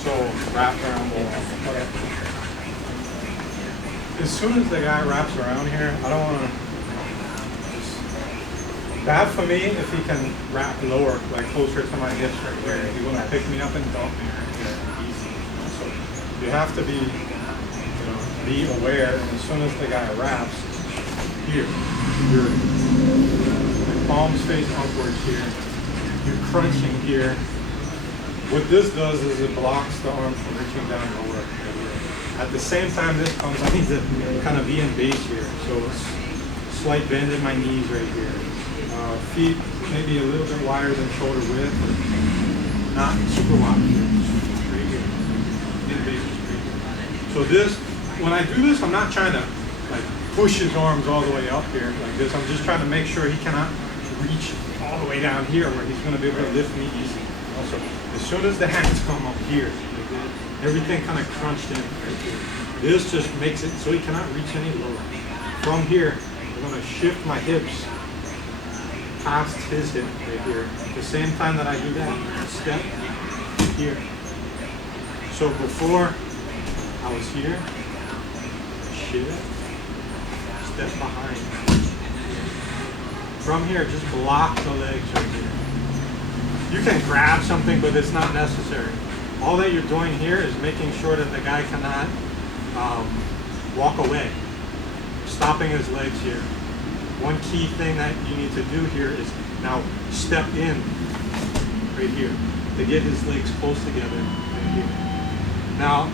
So wrap around the wall. Okay. As soon as the guy wraps around here, I don't want to. Bad for me if he can wrap lower, like closer to my hips right here. He's going to pick me up and dump me right here. Easy. So you have to be aware. And as soon as the guy wraps, here, your palms face upwards here. You're crunching here. What this does is it blocks the arm from reaching down lower. At the same time this comes, I need to kind of be in base here. So slight bend in my knees right here. Feet maybe a little bit wider than shoulder width, but not super wide here. Right here. In base straight. So this, when I do this, I'm not trying to like push his arms all the way up here like this. I'm just trying to make sure he cannot reach all the way down here where he's going to be able to lift me easy. Also, as soon as the hands come up here, everything kind of crunched in right here. This just makes it so he cannot reach any lower. From here, I'm going to shift my hips past his hip right here. At the same time that I do that, step here. So before I was here, shift, step behind. From here, just block the legs right here. You can grab something, but it's not necessary. All that you're doing here is making sure that the guy cannot walk away. Stopping his legs here. One key thing that you need to do here is now step in right here to get his legs close together right here. Now,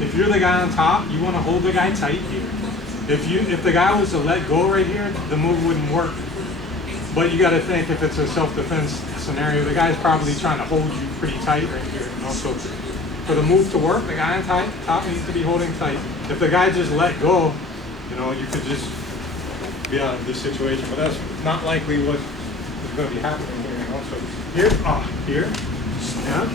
if you're the guy on top, you want to hold the guy tight here. If the guy was to let go right here, the move wouldn't work. But you got to think if it's a self-defense scenario, the guy's probably trying to hold you pretty tight right here. And also, for the move to work, the guy on top needs to be holding tight. If the guy just let go, you could just be out of this situation. But that's not likely what is going to be happening here. And also, here, step,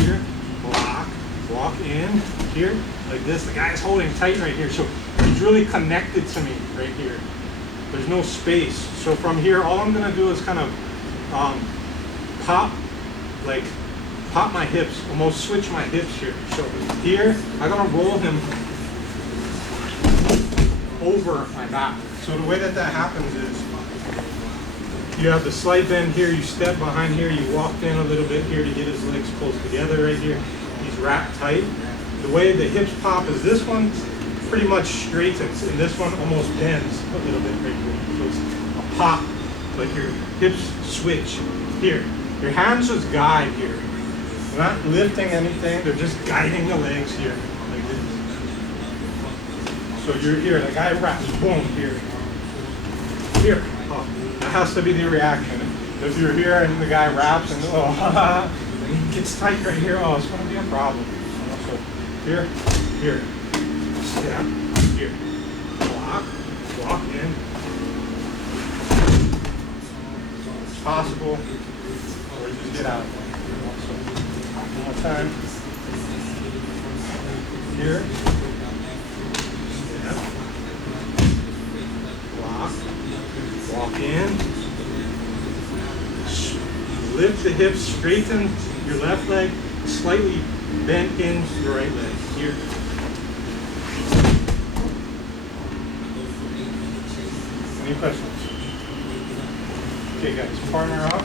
here, block, walk in, here, like this. The guy's holding tight right here. So he's really connected to me right here. There's no space. So from here, all I'm going to do is kind of pop my hips, almost switch my hips here. So here, I'm going to roll him over my back. So the way that happens is you have the slight bend here, you step behind here, you walk in a little bit here to get his legs close together right here. He's wrapped tight. The way the hips pop is this one pretty much straightens, and this one almost bends a little bit right here. So it's a pop, like your hips switch here. Your hands just guide here. They're not lifting anything, they're just guiding the legs here, like this. So you're here, the guy wraps, boom, here. Here, that has to be the reaction. If you're here and the guy wraps and and he gets tight right here, it's going to be a problem. So here, step, here, block, walk in. It's possible, or just get out. So, one more time. Here, step, block, walk in. Lift the hips, straighten your left leg, slightly bend in your right leg. Here. Any questions? Okay guys, partner up.